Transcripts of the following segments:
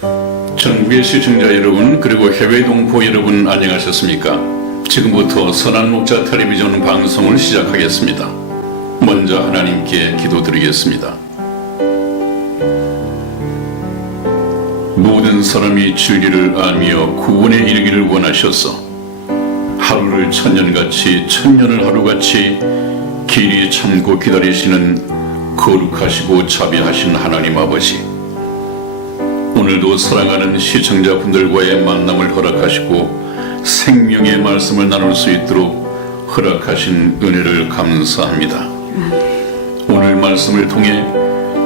전국의 시청자 여러분, 그리고 해외 동포 여러분, 안녕하셨습니까? 지금부터 선한 목자 텔레비전 방송을 시작하겠습니다. 먼저 하나님께 기도드리겠습니다. 모든 사람이 진리를 알며 구원에 이르기를 원하셔서 하루를 천년같이 천년을 하루같이 길이 참고 기다리시는 거룩하시고 자비하신 하나님 아버지, 오늘도 사랑하는 시청자분들과의 만남을 허락하시고 생명의 말씀을 나눌 수 있도록 허락하신 은혜를 감사합니다. 오늘 말씀을 통해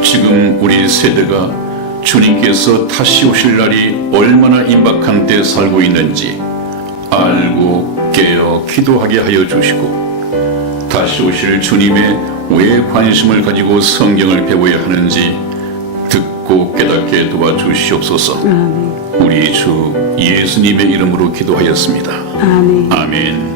지금 우리 세대가 주님께서 다시 오실 날이 얼마나 임박한 때 살고 있는지 알고 깨어 기도하게 하여 주시고, 다시 오실 주님의 왜 관심을 가지고 성경을 배워야 하는지 듣고 깨닫게 도와주시옵소서. 우리 주 예수님의 이름으로 기도하였습니다. 아멘. 아멘.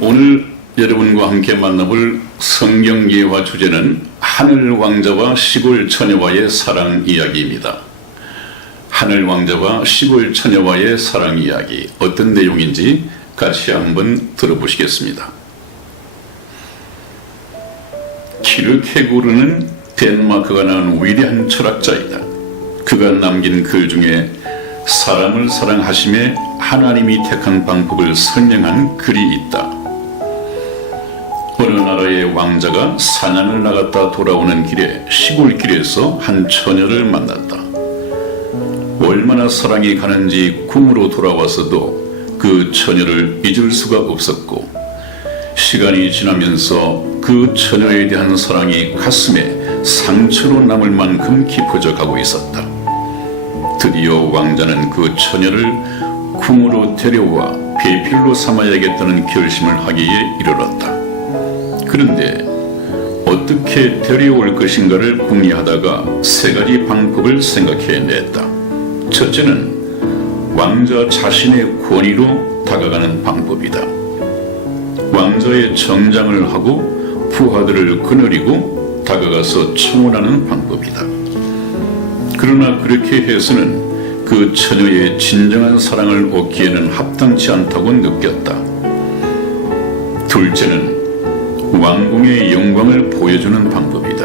오늘 여러분과 함께 만나볼 성경 예화 주제는 하늘 왕자와 시골 처녀와의 사랑 이야기입니다. 하늘 왕자와 시골 처녀와의 사랑 이야기, 어떤 내용인지 같이 한번 들어보시겠습니다. 키르케고르는 덴마크가 낳은 위대한 철학자이다. 그가 남긴 글 중에 사람을 사랑하심에 하나님이 택한 방법을 설명한 글이 있다. 어느 나라의 왕자가 사냥을 나갔다 돌아오는 길에 시골길에서 한 처녀를 만났다. 얼마나 사랑이 가는지 궁으로 돌아와서도 그 처녀를 잊을 수가 없었고, 시간이 지나면서 그 처녀에 대한 사랑이 가슴에 상처로 남을 만큼 깊어져 가고 있었다. 드디어 왕자는 그 처녀를 궁으로 데려와 배필로 삼아야겠다는 결심을 하기에 이르렀다. 그런데 어떻게 데려올 것인가를 궁리하다가 세 가지 방법을 생각해냈다. 첫째는 왕자 자신의 권위로 다가가는 방법이다. 왕자의 정장을 하고 부하들을 거느리고 다가가서 청혼하는 방법이다. 그러나 그렇게 해서는 그 처녀의 진정한 사랑을 얻기에는 합당치 않다고 느꼈다. 둘째는 왕궁의 영광을 보여주는 방법이다.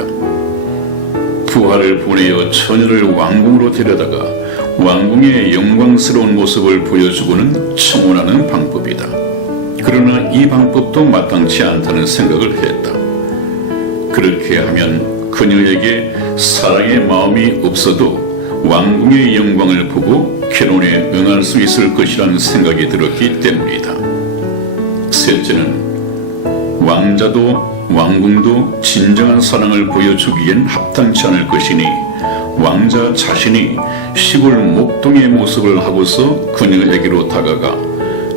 부하를 보내어 처녀를 왕궁으로 데려다가 왕궁의 영광스러운 모습을 보여주고는 청혼하는 방법이다. 그러나 이 방법도 마땅치 않다는 생각을 했다. 그렇게 하면 그녀에게 사랑의 마음이 없어도 왕궁의 영광을 보고 결혼에 응할 수 있을 것이라는 생각이 들었기 때문이다. 셋째는 왕자도 왕궁도 진정한 사랑을 보여주기엔 합당치 않을 것이니 왕자 자신이 시골 목동의 모습을 하고서 그녀에게로 다가가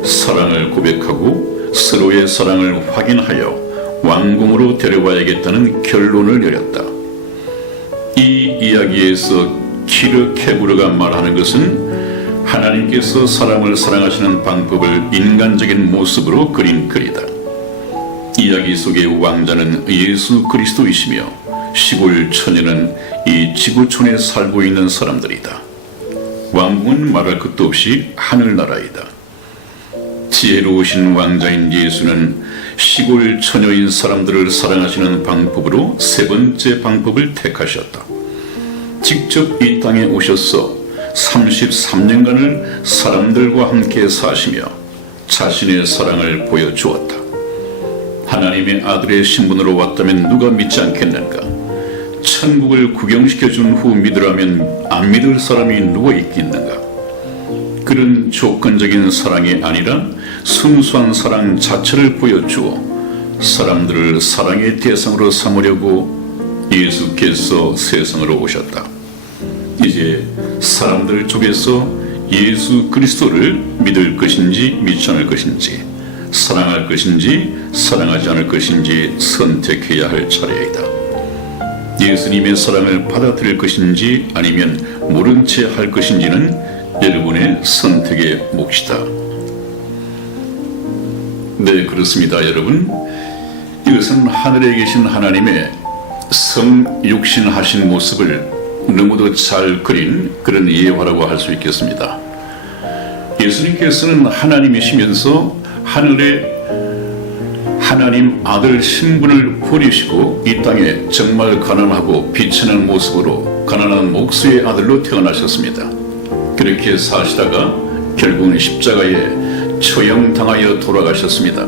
사랑을 고백하고 서로의 사랑을 확인하여 왕궁으로 데려와야겠다는 결론을 내렸다. 이 이야기에서 키르케고르가 말하는 것은 하나님께서 사람을 사랑하시는 방법을 인간적인 모습으로 그린 글이다. 이야기 속의 왕자는 예수 그리스도이시며 시골 처녀는 이 지구촌에 살고 있는 사람들이다. 왕궁은 말할 것도 없이 하늘나라이다. 지혜로우신 왕자인 예수는 시골 처녀인 사람들을 사랑하시는 방법으로 세 번째 방법을 택하셨다. 직접 이 땅에 오셔서 33년간을 사람들과 함께 사시며 자신의 사랑을 보여주었다. 하나님의 아들의 신분으로 왔다면 누가 믿지 않겠는가? 천국을 구경시켜준 후 믿으라면 안 믿을 사람이 누가 있겠는가? 그런 조건적인 사랑이 아니라 순수한 사랑 자체를 보여주어 사람들을 사랑의 대상으로 삼으려고 예수께서 세상으로 오셨다. 이제 사람들 쪽에서 예수 그리스도를 믿을 것인지 믿지 않을 것인지, 사랑할 것인지 사랑하지 않을 것인지 선택해야 할 차례이다. 예수님의 사랑을 받아들일 것인지 아니면 모른 채 할 것인지는 여러분의 선택의 몫이다. 네, 그렇습니다, 여러분. 이것은 하늘에 계신 하나님의 성육신하신 모습을 너무도 잘 그린 그런 예화라고 할 수 있겠습니다. 예수님께서는 하나님이시면서 하늘에 하나님 아들 신분을 버리시고 이 땅에 정말 가난하고 비천한 모습으로 가난한 목수의 아들로 태어나셨습니다. 그렇게 사시다가 결국은 십자가에 처형당하여 돌아가셨습니다.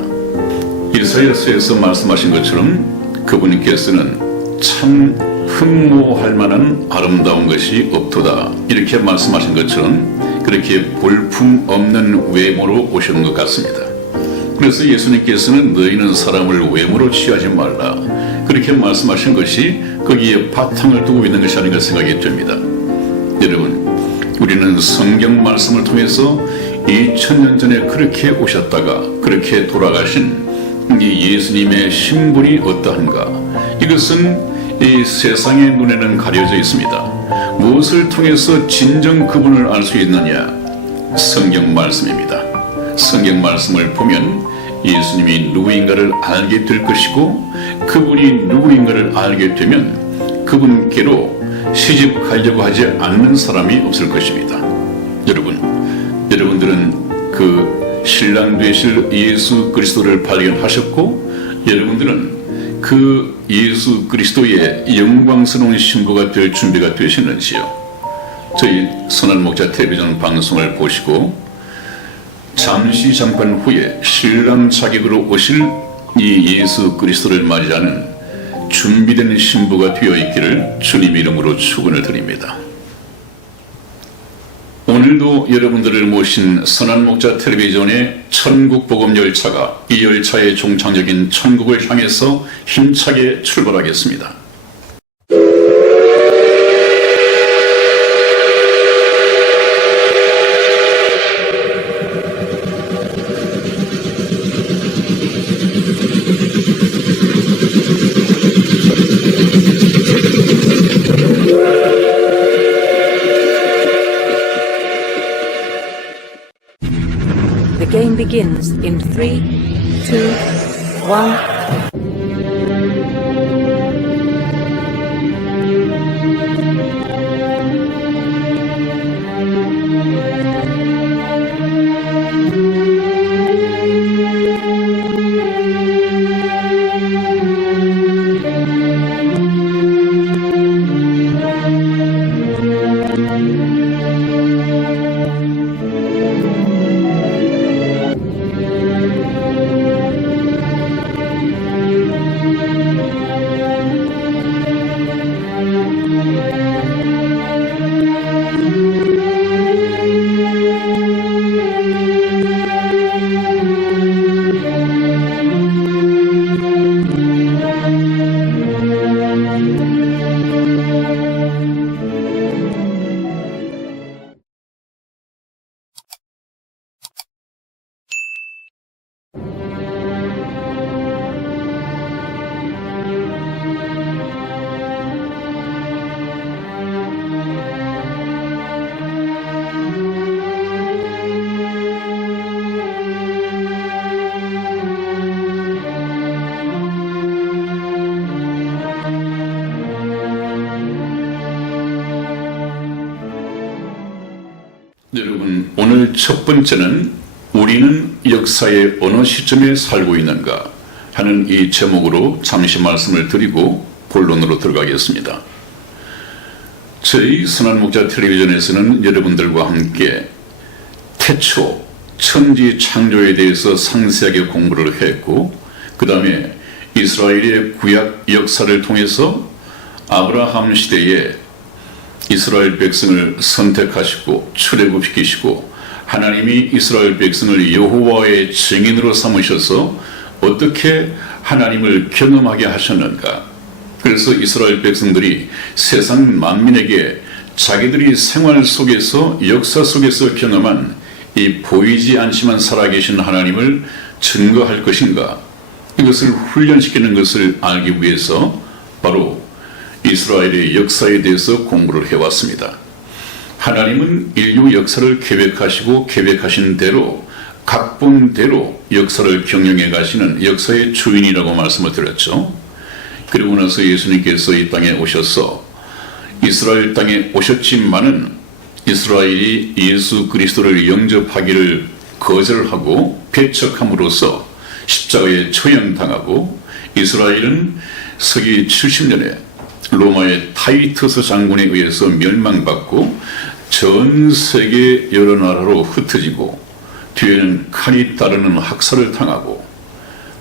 이사야서에서 말씀하신 것처럼 그분께서는 참 흠모할 만한 아름다운 것이 없도다, 이렇게 말씀하신 것처럼 그렇게 볼품 없는 외모로 오신 것 같습니다. 그래서 예수님께서는 너희는 사람을 외모로 취하지 말라, 그렇게 말씀하신 것이 거기에 바탕을 두고 있는 것이 아닌가 생각이 듭니다. 여러분, 우리는 성경 말씀을 통해서 2000년 전에 그렇게 오셨다가 그렇게 돌아가신 이 예수님의 신분이 어떠한가, 이것은 이 세상의 눈에는 가려져 있습니다. 무엇을 통해서 진정 그분을 알 수 있느냐? 성경 말씀입니다. 성경 말씀을 보면 예수님이 누구인가를 알게 될 것이고, 그분이 누구인가를 알게 되면 그분께로 시집 가려고 하지 않는 사람이 없을 것입니다. 여러분들은 그 신랑 되실 예수 그리스도를 발견하셨고, 여러분들은 그 예수 그리스도의 영광스러운 신부가 될 준비가 되셨는지요? 저희 선한 목자 텔레비전 방송을 보시고 잠깐 후에 신랑 자격으로 오실 이 예수 그리스도를 맞이하는 준비된 신부가 되어 있기를 주님 이름으로 축원을 드립니다. 오늘도 여러분들을 모신 선한 목자 텔레비전의 천국 복음 열차가 이 열차의 종착역인 천국을 향해서 힘차게 출발하겠습니다. The game begins in 3, 2, 1. 여러분, 오늘 첫 번째는 우리는 역사의 어느 시점에 살고 있는가 하는 이 제목으로 잠시 말씀을 드리고 본론으로 들어가겠습니다. 저희 선한 목자 텔레비전에서는 여러분들과 함께 태초 천지 창조에 대해서 상세하게 공부를 했고, 그 다음에 이스라엘의 구약 역사를 통해서 아브라함 시대에 이스라엘 백성을 선택하시고 출애굽시키시고 하나님이 이스라엘 백성을 여호와의 증인으로 삼으셔서 어떻게 하나님을 경험하게 하셨는가. 그래서 이스라엘 백성들이 세상 만민에게 자기들이 생활 속에서 역사 속에서 경험한 이 보이지 않지만 살아계신 하나님을 증거할 것인가. 이것을 훈련시키는 것을 알기 위해서 바로 이스라엘의 역사에 대해서 공부를 해왔습니다. 하나님은 인류 역사를 계획하시고 계획하신 대로 각본대로 역사를 경영해 가시는 역사의 주인이라고 말씀을 드렸죠. 그리고 나서 예수님께서 이 땅에 오셔서 이스라엘 땅에 오셨지만은 이스라엘이 예수 그리스도를 영접하기를 거절하고 배척함으로써 십자가에 처형당하고 이스라엘은 서기 70년에 로마의 타이터스 장군에 의해서 멸망받고 전 세계 여러 나라로 흩어지고 뒤에는 칼이 따르는 학살을 당하고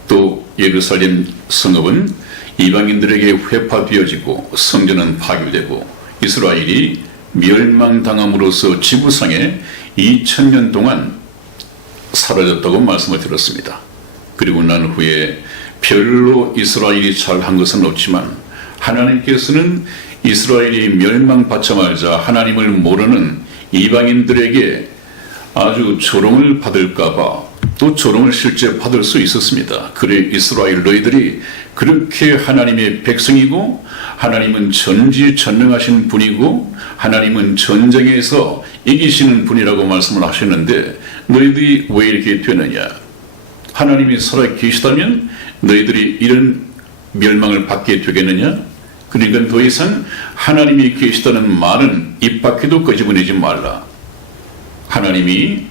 또 예루살렘 성읍은 이방인들에게 회파되어지고 성전은 파괴되고 이스라엘이 멸망당함으로써 지구상에 2000년 동안 사라졌다고 말씀을 드렸습니다. 그리고 난 후에 별로 이스라엘이 잘한 것은 없지만 하나님께서는 이스라엘이 멸망받자마자 하나님을 모르는 이방인들에게 아주 조롱을 받을까봐 또 조롱을 실제 받을 수 있었습니다. 그래 이스라엘 너희들이 그렇게 하나님의 백성이고 하나님은 전지전능하신 분이고 하나님은 전쟁에서 이기시는 분이라고 말씀을 하셨는데 너희들이 왜 이렇게 되느냐. 하나님이 살아 계시다면 너희들이 이런 멸망을 받게 되겠느냐. 그러니까 더 이상 하나님이 계시다는 말은 입 밖에도 끄집어내지 말라. 하나님이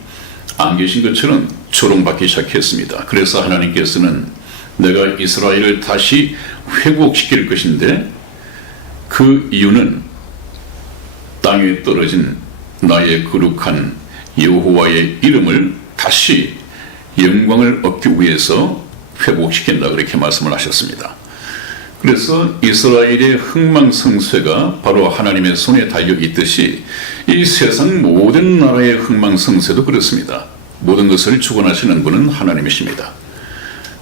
안 계신 것처럼 조롱받기 시작했습니다. 그래서 하나님께서는 내가 이스라엘을 다시 회복시킬 것인데 그 이유는 땅에 떨어진 나의 거룩한 여호와의 이름을 다시 영광을 얻기 위해서 회복시킨다 그렇게 말씀을 하셨습니다. 그래서 이스라엘의 흥망성쇠가 바로 하나님의 손에 달려 있듯이 이 세상 모든 나라의 흥망성쇠도 그렇습니다. 모든 것을 주관하시는 분은 하나님이십니다.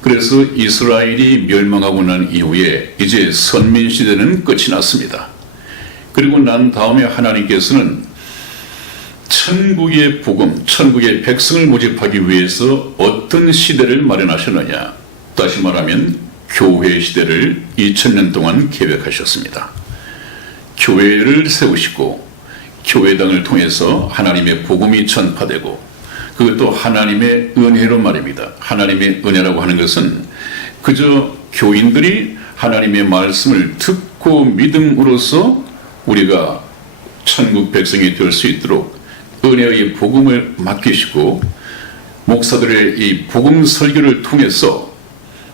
그래서 이스라엘이 멸망하고 난 이후에 이제 선민시대는 끝이 났습니다. 그리고 난 다음에 하나님께서는 천국의 복음, 천국의 백성을 모집하기 위해서 어떤 시대를 마련하셨느냐. 다시 말하면 교회 시대를 2000년 동안 계획하셨습니다. 교회를 세우시고 교회당을 통해서 하나님의 복음이 전파되고 그것도 하나님의 은혜로 말입니다. 하나님의 은혜라고 하는 것은 그저 교인들이 하나님의 말씀을 듣고 믿음으로써 우리가 천국 백성이 될 수 있도록 은혜의 복음을 맡기시고 목사들의 이 복음 설교를 통해서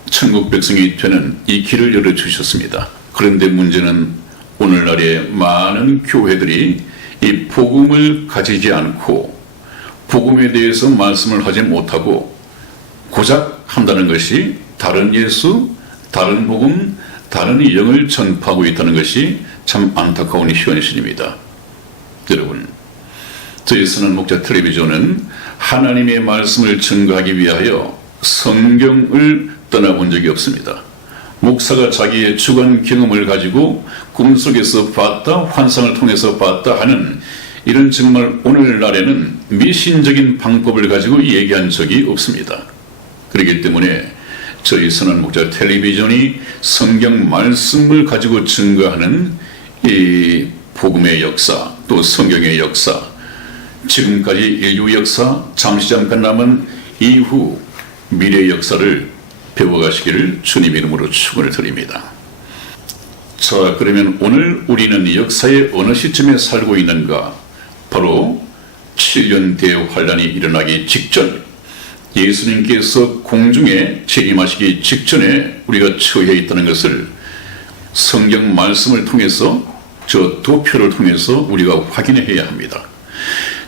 천국 백성이 되는 이 길을 열어주셨습니다. 그런데 문제는 오늘날의 많은 교회들이 이 복음을 가지지 않고 복음에 대해서 말씀을 하지 못하고 고작 한다는 것이 다른 예수, 다른 복음, 다른 영을 전파하고 있다는 것이 참 안타까운 현실입니다. 여러분, 저희 선한 목자 텔레비전은 하나님의 말씀을 증거하기 위하여 성경을 떠나본 적이 없습니다. 목사가 자기의 주관 경험을 가지고 꿈속에서 봤다, 환상을 통해서 봤다 하는 이런 정말 오늘날에는 미신적인 방법을 가지고 얘기한 적이 없습니다. 그렇기 때문에 저희 선한 목자 텔레비전이 성경 말씀을 가지고 증거하는 이 복음의 역사, 또 성경의 역사, 지금까지 인류 역사, 잠깐 남은 이후 미래 역사를 배워가시기를 주님 이름으로 축원을 드립니다. 자, 그러면 오늘 우리는 역사의 어느 시점에 살고 있는가? 바로 7년 대환란이 일어나기 직전, 예수님께서 공중에 재림하시기 직전에 우리가 처해 있다는 것을 성경 말씀을 통해서 저 도표를 통해서 우리가 확인해야 합니다.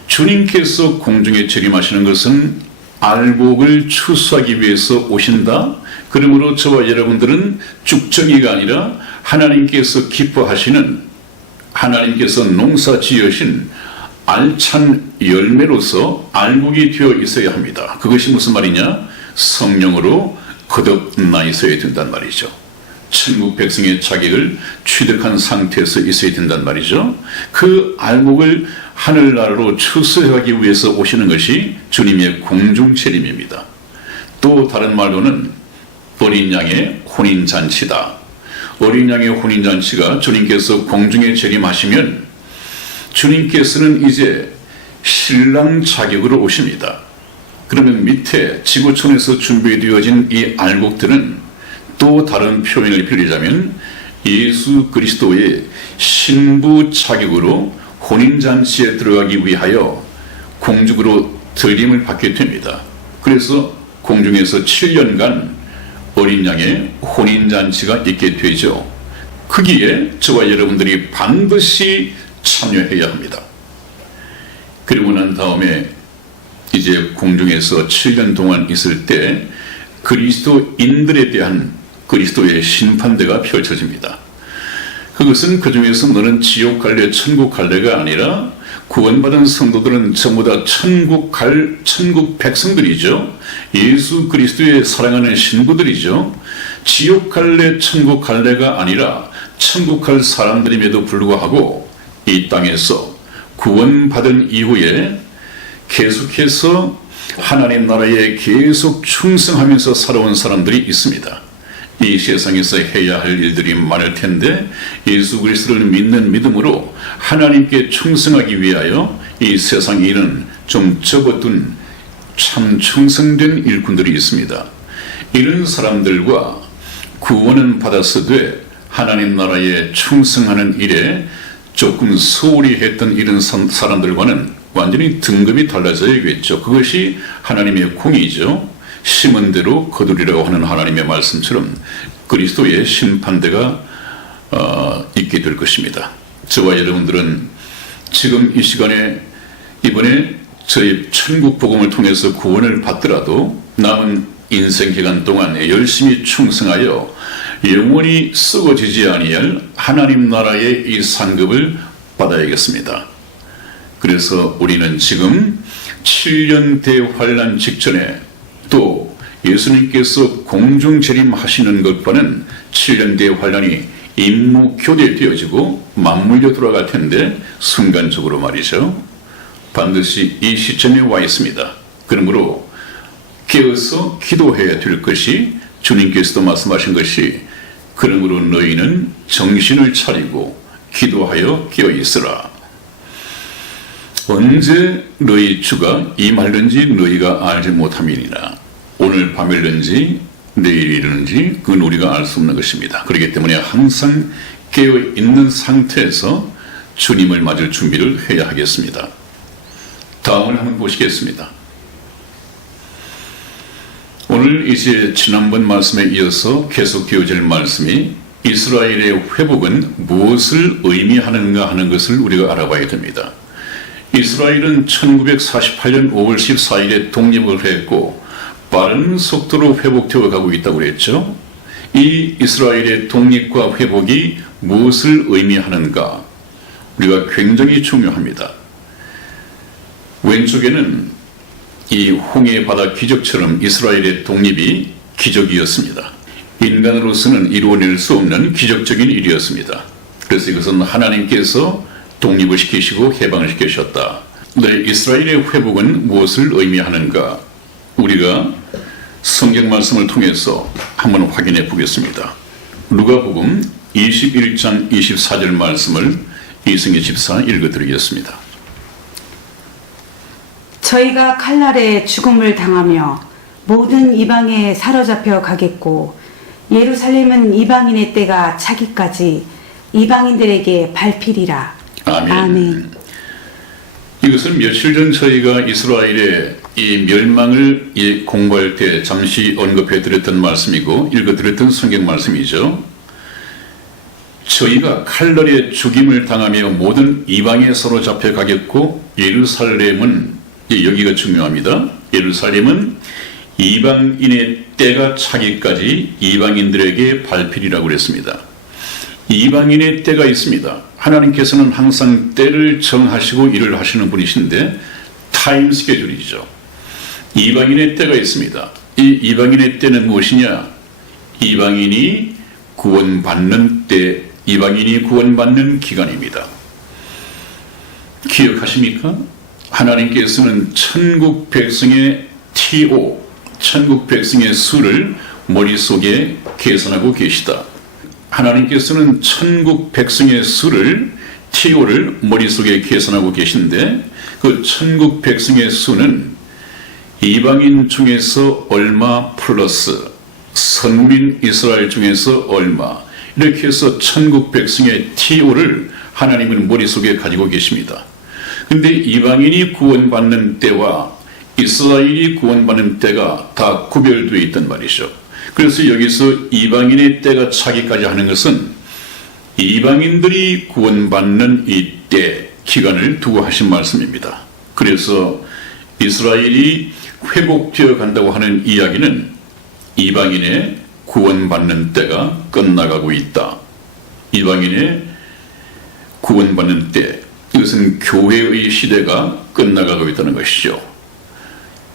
주님께서 공중에 재림하시는 것은 알복을 추수하기 위해서 오신다. 그러므로 저와 여러분들은 쭉정이가 아니라 하나님께서 기뻐하시는, 하나님께서 농사 지으신 알찬 열매로서 알곡이 되어 있어야 합니다. 그것이 무슨 말이냐? 성령으로 거듭나 있어야 된단 말이죠. 천국 백성의 자격을 취득한 상태에서 있어야 된단 말이죠. 그 알곡을 하늘나라로 추수하기 위해서 오시는 것이 주님의 공중재림입니다. 또 다른 말로는 어린 양의 혼인잔치다. 어린 양의 혼인잔치가 주님께서 공중에 재림하시면 주님께서는 이제 신랑 자격으로 오십니다. 그러면 밑에 지구촌에서 준비되어진 이 알곡들은 또 다른 표현을 빌리자면 예수 그리스도의 신부 자격으로 혼인잔치에 들어가기 위하여 공중으로 들림을 받게 됩니다. 그래서 공중에서 7년간 어린 양의 혼인잔치가 있게 되죠. 거기에 저와 여러분들이 반드시 참여해야 합니다. 그리고 난 다음에 이제 공중에서 7년 동안 있을 때 그리스도인들에 대한 그리스도의 심판대가 펼쳐집니다. 그것은 그 중에서 너는 지옥 갈래 천국 갈래가 아니라 구원받은 성도들은 전부 다 천국 백성들이죠. 예수 그리스도의 사랑하는 신부들이죠. 지옥 갈래 천국 갈래가 아니라 천국 갈 사람들임에도 불구하고 이 땅에서 구원받은 이후에 계속해서 하나님 나라에 계속 충성하면서 살아온 사람들이 있습니다. 이 세상에서 해야 할 일들이 많을 텐데 예수 그리스도를 믿는 믿음으로 하나님께 충성하기 위하여 이 세상 일은 좀 접어둔 참 충성된 일꾼들이 있습니다. 이런 사람들과 구원은 받았으되 하나님 나라에 충성하는 일에 조금 소홀히 했던 이런 사람들과는 완전히 등급이 달라져야겠죠. 그것이 하나님의 공의죠. 심은 대로 거두리라고 하는 하나님의 말씀처럼 그리스도의 심판대가 있게 될 것입니다. 저와 여러분들은 지금 이 시간에 이번에 저희 천국 복음을 통해서 구원을 받더라도 남은 인생 기간 동안 열심히 충성하여 영원히 썩어지지 아니할 하나님 나라의 이 상급을 받아야겠습니다. 그래서 우리는 지금 7년 대환란 직전에 또 예수님께서 공중재림하시는 것과는 7년 대환란이 임무교대되어지고 맞물려 돌아갈 텐데 순간적으로 말이죠. 반드시 이 시점에 와 있습니다. 그러므로 깨어서 기도해야 될 것이 주님께서도 말씀하신 것이 그러므로 너희는 정신을 차리고 기도하여 깨어 있으라. 언제 너희 주가 임할는지 너희가 알지 못함이니라. 오늘 밤일는지 내일이든지 그건 우리가 알 수 없는 것입니다. 그렇기 때문에 항상 깨어 있는 상태에서 주님을 맞을 준비를 해야 하겠습니다. 다음을 한번 보시겠습니다. 오늘 이제 지난번 말씀에 이어서 계속 되어질 말씀이 이스라엘의 회복은 무엇을 의미하는가 하는 것을 우리가 알아봐야 됩니다. 이스라엘은 1948년 5월 14일에 독립을 했고 빠른 속도로 회복되어 가고 있다고 그랬죠. 이 이스라엘의 독립과 회복이 무엇을 의미하는가 우리가 굉장히 중요합니다. 왼쪽에는 이 홍해 바다 기적처럼 이스라엘의 독립이 기적이었습니다. 인간으로서는 이루어낼 수 없는 기적적인 일이었습니다. 그래서 이것은 하나님께서 독립을 시키시고 해방을 시키셨다. 네, 이스라엘의 회복은 무엇을 의미하는가? 우리가 성경 말씀을 통해서 한번 확인해 보겠습니다. 누가복음 21장 24절 말씀을 이승희 집사 읽어드리겠습니다. 저희가 칼날에 죽음을 당하며 모든 이방에 사로잡혀 가겠고 예루살렘은 이방인의 때가 차기까지 이방인들에게 밟히리라. 아멘. 아멘. 이것은 며칠 전 저희가 이스라엘의 이 멸망을 공부할 때 잠시 언급해 드렸던 말씀이고 읽어 드렸던 성경 말씀이죠. 저희가 칼날에 죽임을 당하며 모든 이방에 사로잡혀 가겠고 예루살렘은 여기가 중요합니다. 예루살렘은 이방인의 때가 차기까지 이방인들에게 밟히리라고 그랬습니다. 이방인의 때가 있습니다. 하나님께서는 항상 때를 정하시고 일을 하시는 분이신데 타임 스케줄이죠. 이방인의 때가 있습니다. 이 이방인의 때는 무엇이냐? 이방인이 구원받는 때, 이방인이 구원받는 기간입니다. 기억하십니까? 하나님께서는 천국 백성의 TO, 천국 백성의 수를 머릿속에 계산하고 계시다. 하나님께서는 천국 백성의 수를, TO를 머릿속에 계산하고 계신데 그 천국 백성의 수는 이방인 중에서 얼마 플러스 선민 이스라엘 중에서 얼마, 이렇게 해서 천국 백성의 TO를 하나님은 머릿속에 가지고 계십니다. 근데 이방인이 구원받는 때와 이스라엘이 구원받는 때가 다 구별되어 있단 말이죠. 그래서 여기서 이방인의 때가 차기까지 하는 것은 이방인들이 구원받는 이때 기간을 두고 하신 말씀입니다. 그래서 이스라엘이 회복되어 간다고 하는 이야기는 이방인의 구원받는 때가 끝나가고 있다. 이방인의 구원받는 때, 이것은 교회의 시대가 끝나가고 있다는 것이죠.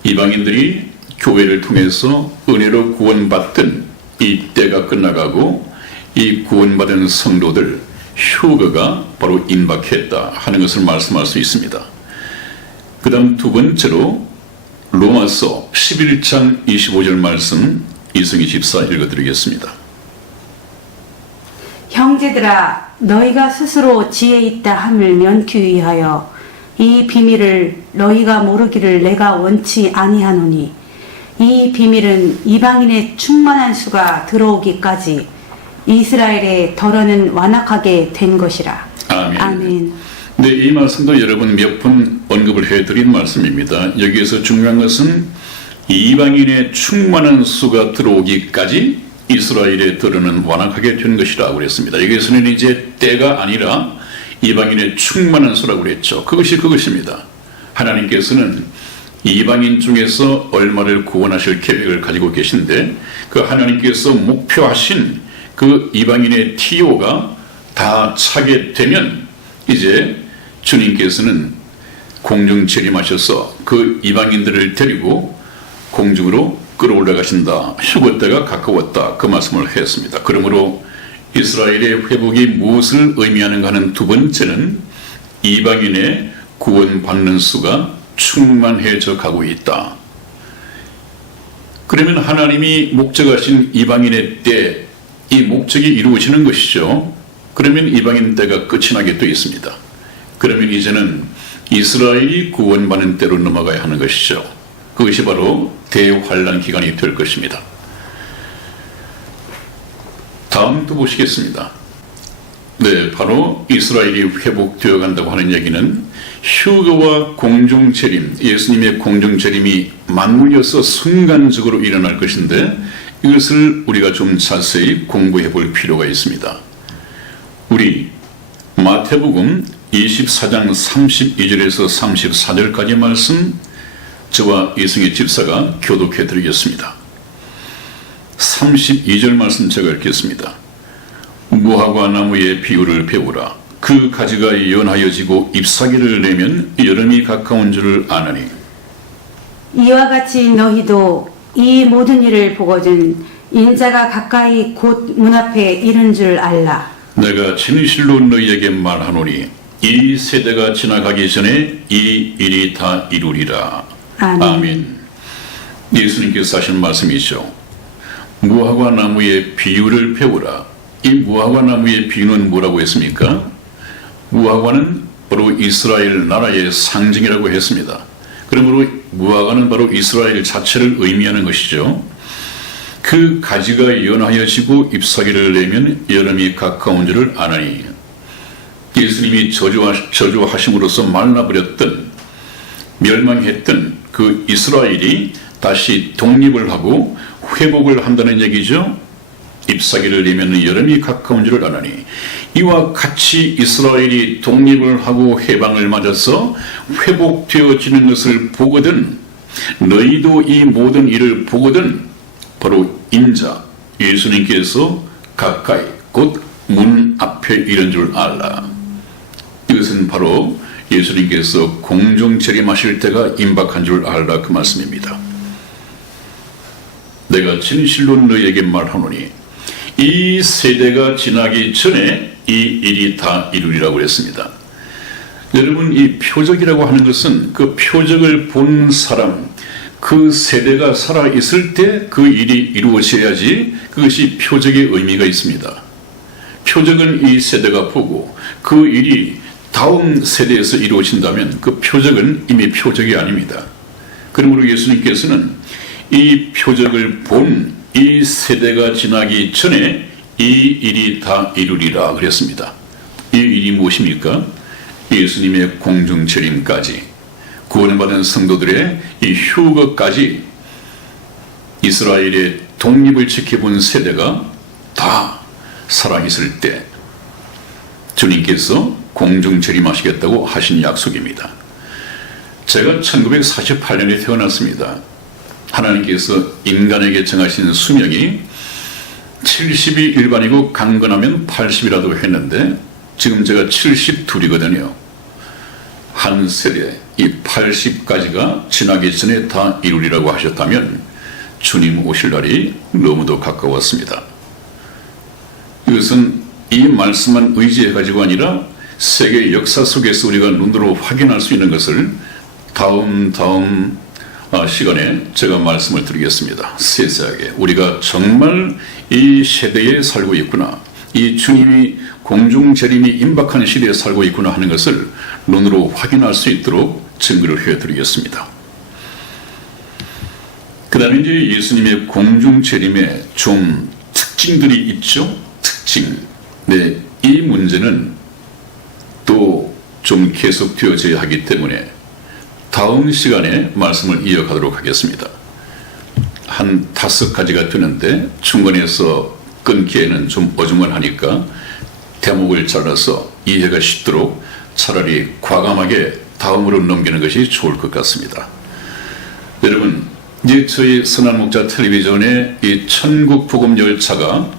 이방인들이 교회를 통해서 은혜로 구원받던 이 때가 끝나가고 이 구원받은 성도들 휴거가 바로 임박했다 하는 것을 말씀할 수 있습니다. 그 다음 두 번째로 로마서 11장 25절 말씀 이승희 집사 읽어드리겠습니다. 형제들아, 너희가 스스로 지혜 있다 함을 면키 위하여 이 비밀을 너희가 모르기를 내가 원치 아니하노니, 이 비밀은 이방인의 충만한 수가 들어오기까지 이스라엘의 덜어는 완악하게 된 것이라. 아멘. 아멘. 네, 이 말씀도 여러분 몇 번 언급을 해드린 말씀입니다. 여기에서 중요한 것은 이방인의 충만한 수가 들어오기까지 이스라엘의 덜어는 완악하게 된 것이라고 그랬습니다. 여기에서는 이제 때가 아니라 이방인의 충만한 수라고 그랬죠. 그것입니다. 하나님께서는 이방인 중에서 얼마를 구원하실 계획을 가지고 계신데 그 하나님께서 목표하신 그 이방인의 TO가 다 차게 되면 이제 주님께서는 공중 재림하셔서 그 이방인들을 데리고 공중으로 끌어올라가신다. 휴거 때가 가까웠다. 그 말씀을 했습니다. 그러므로 이스라엘의 회복이 무엇을 의미하는가 하는 두 번째는 이방인의 구원받는 수가 충만해져 가고 있다. 그러면 하나님이 목적하신 이방인의 때, 이 목적이 이루어지는 것이죠. 그러면 이방인 때가 끝이 나게 되어 있습니다. 그러면 이제는 이스라엘이 구원받는 때로 넘어가야 하는 것이죠. 그것이 바로 대환란 기간이 될 것입니다. 다음도 보시겠습니다. 네, 바로 이스라엘이 회복되어 간다고 하는 얘기는 휴거와 공중재림, 예수님의 공중재림이 맞물려서 순간적으로 일어날 것인데 이것을 우리가 좀 자세히 공부해 볼 필요가 있습니다. 우리 마태복음 24장 32절에서 34절까지 말씀 저와 이승희 집사가 교독해 드리겠습니다. 32절 말씀 제가 읽겠습니다. 무화과 나무의 비유를 배우라. 그 가지가 연하여지고 잎사귀를 내면 여름이 가까운 줄을 아느니. 이와 같이 너희도 이 모든 일을 보거든 인자가 가까이 곧 문 앞에 이른 줄 알라. 내가 진실로 너희에게 말하노니 이 세대가 지나가기 전에 이 일이 다 이루리라. 아멘. 아멘. 예수님께서 하신 말씀이죠. 무화과 나무의 비유를 배우라. 이 무화과 나무의 비유는 뭐라고 했습니까? 무화과는 바로 이스라엘 나라의 상징이라고 했습니다. 그러므로 무화과는 바로 이스라엘 자체를 의미하는 것이죠. 그 가지가 연하여지고 잎사귀를 내면 여름이 가까운 줄을 아나니. 예수님이 저주하심으로써 말라버렸던, 멸망했던 그 이스라엘이 다시 독립을 하고 회복을 한다는 얘기죠. 잎사귀를 내면 여름이 가까운 줄을 아나니. 이와 같이 이스라엘이 독립을 하고 해방을 맞아서 회복되어지는 것을 보거든 너희도 이 모든 일을 보거든 바로 인자 예수님께서 가까이 곧 문 앞에 이른 줄 알라. 이것은 바로 예수님께서 공중 재림하실 때가 임박한 줄 알라 그 말씀입니다. 내가 진실로 너희에게 말하노니 이 세대가 지나기 전에 이 일이 다 이루리라고 그랬습니다. 여러분, 이 표적이라고 하는 것은 그 표적을 본 사람, 그 세대가 살아있을 때 그 일이 이루어져야지 그것이 표적의 의미가 있습니다. 표적은 이 세대가 보고 그 일이 다음 세대에서 이루어진다면 그 표적은 이미 표적이 아닙니다. 그러므로 예수님께서는 이 표적을 본 이 세대가 지나기 전에 이 일이 다 이루리라 그랬습니다. 이 일이 무엇입니까? 예수님의 공중 재림까지, 구원받은 성도들의 이 휴거까지 이스라엘의 독립을 지켜본 세대가 다 살아있을 때 주님께서 공중 재림하시겠다고 하신 약속입니다. 제가 1948년에 태어났습니다. 하나님께서 인간에게 정하신 수명이 70이 일반이고 강건하면 80이라도 했는데 지금 제가 72이거든요. 한 세대, 이 80까지가 지나기 전에 다 이루리라고 하셨다면 주님 오실 날이 너무도 가까웠습니다. 이것은 이 말씀만 의지해가지고 아니라 세계 역사 속에서 우리가 눈으로 확인할 수 있는 것을 다음 시간에 제가 말씀을 드리겠습니다. 세세하게 우리가 정말 이 세대에 살고 있구나, 이 주님이 공중 재림이 임박한 시대에 살고 있구나 하는 것을 눈으로 확인할 수 있도록 증거를 해드리겠습니다. 그 다음에 이제 예수님의 공중 재림에 좀 특징들이 있죠. 특징. 네, 이 문제는 또 좀 계속되어져야 하기 때문에 다음 시간에 말씀을 이어가도록 하겠습니다. 한 5가지가 되는데 중간에서 끊기에는 좀 어중간하니까 대목을 잘라서 이해가 쉽도록 차라리 과감하게 다음으로 넘기는 것이 좋을 것 같습니다. 여러분, 이제 저희 선한목자 텔레비전의 이 천국 복음 열차가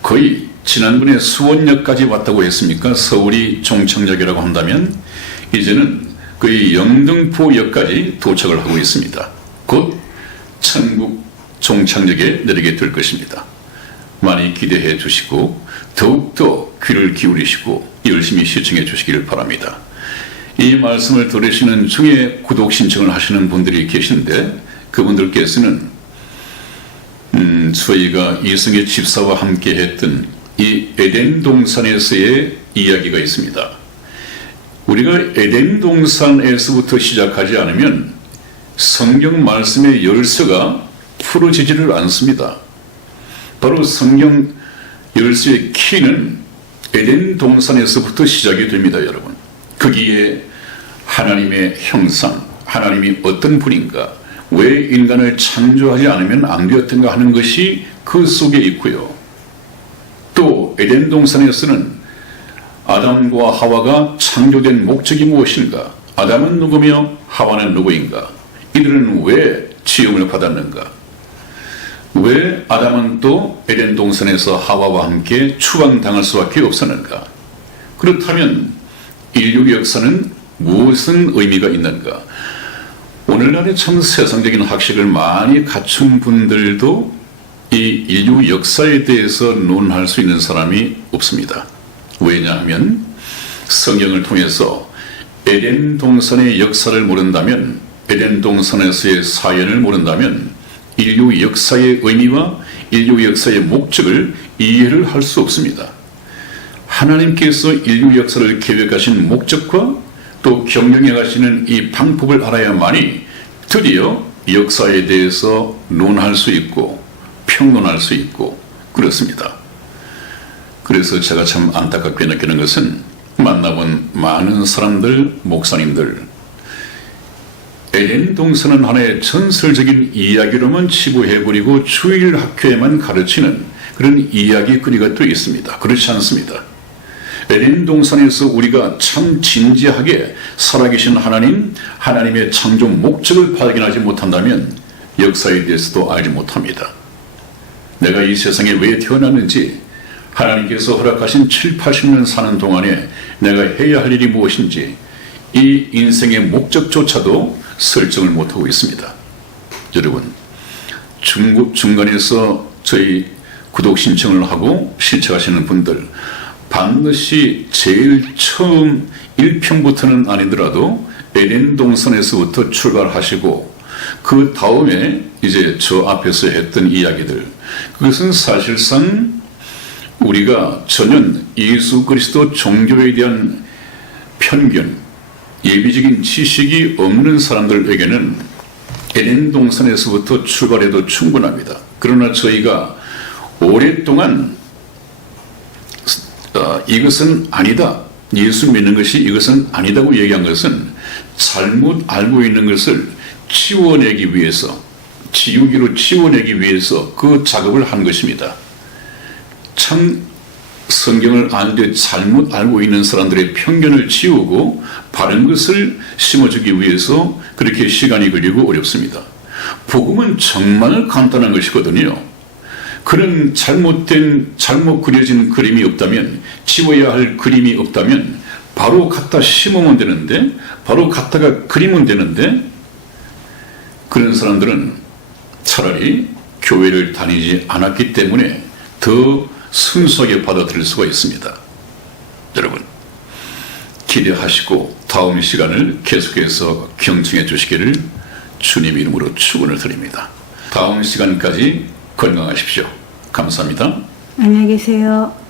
거의 지난번에 수원역까지 왔다고 했습니까? 서울이 종착역이라고 한다면 이제는 거의 영등포역까지 도착을 하고 있습니다. 곧 천국 종착역에 내리게 될 것입니다. 많이 기대해 주시고 더욱더 귀를 기울이시고 열심히 시청해 주시기를 바랍니다. 이 말씀을 들으시는 중에 구독 신청을 하시는 분들이 계신데 그분들께서는 저희가 이승의 집사와 함께 했던 이 에덴 동산에서의 이야기가 있습니다. 우리가 에덴 동산에서부터 시작하지 않으면 성경 말씀의 열쇠가 풀어지지를 않습니다. 바로 성경 열쇠의 키는 에덴 동산에서부터 시작이 됩니다, 여러분. 거기에 하나님의 형상, 하나님이 어떤 분인가, 왜 인간을 창조하지 않으면 안 되었던가 하는 것이 그 속에 있고요. 또 에덴 동산에서는 아담과 하와가 창조된 목적이 무엇인가, 아담은 누구며 하와는 누구인가, 이들은 왜 지음을 받았는가, 왜 아담은 또 에덴 동산에서 하와와 함께 추방당할 수밖에 없었는가, 그렇다면 인류 역사는 무슨 의미가 있는가. 오늘날에 참 세상적인 학식을 많이 갖춘 분들도 이 인류 역사에 대해서 논할 수 있는 사람이 없습니다. 왜냐하면 성경을 통해서 에덴 동산의 역사를 모른다면, 에덴 동산에서의 사연을 모른다면 인류 역사의 의미와 인류 역사의 목적을 이해를 할 수 없습니다. 하나님께서 인류 역사를 계획하신 목적과 또 경영해 가시는 이 방법을 알아야만이 드디어 역사에 대해서 논할 수 있고 평론할 수 있고 그렇습니다. 그래서 제가 참 안타깝게 느끼는 것은 만나본 많은 사람들, 목사님들, 에덴 동산은 하나의 전설적인 이야기로만 치부해버리고 주일 학교에만 가르치는 그런 이야기거리가 또 있습니다. 그렇지 않습니다. 에덴 동산에서 우리가 참 진지하게 살아계신 하나님, 하나님의 창조 목적을 발견하지 못한다면 역사에 대해서도 알지 못합니다. 내가 이 세상에 왜 태어났는지, 하나님께서 허락하신 7, 80년 사는 동안에 내가 해야 할 일이 무엇인지 이 인생의 목적조차도 설정을 못하고 있습니다. 여러분, 중간에서 저희 구독 신청을 하고 신청하시는 분들 반드시 제일 처음 1편부터는 아니더라도 에덴 동산에서부터 출발하시고 그 다음에 이제 저 앞에서 했던 이야기들, 그것은 사실상 우리가 전혀 예수 그리스도 종교에 대한 편견, 예비적인 지식이 없는 사람들에게는 에덴 동산에서부터 출발해도 충분합니다. 그러나 저희가 오랫동안 이것은 아니다, 예수 믿는 것이 이것은 아니다고 얘기한 것은 잘못 알고 있는 것을 치워내기 위해서, 지우기로 치워내기 위해서 그 작업을 한 것입니다. 참 성경을 아는데 잘못 알고 있는 사람들의 편견을 치우고 바른 것을 심어주기 위해서 그렇게 시간이 걸리고 어렵습니다. 복음은 정말 간단한 것이거든요. 그런 잘못 그려진 그림이 없다면, 지워야 할 그림이 없다면 바로 갖다 심으면 되는데, 바로 갖다가 그리면 되는데, 그런 사람들은 차라리 교회를 다니지 않았기 때문에 더 순수하게 받아들일 수가 있습니다. 여러분, 기대하시고 다음 시간을 계속해서 경청해 주시기를 주님 이름으로 축원을 드립니다. 다음 시간까지 건강하십시오. 감사합니다. 안녕히 계세요.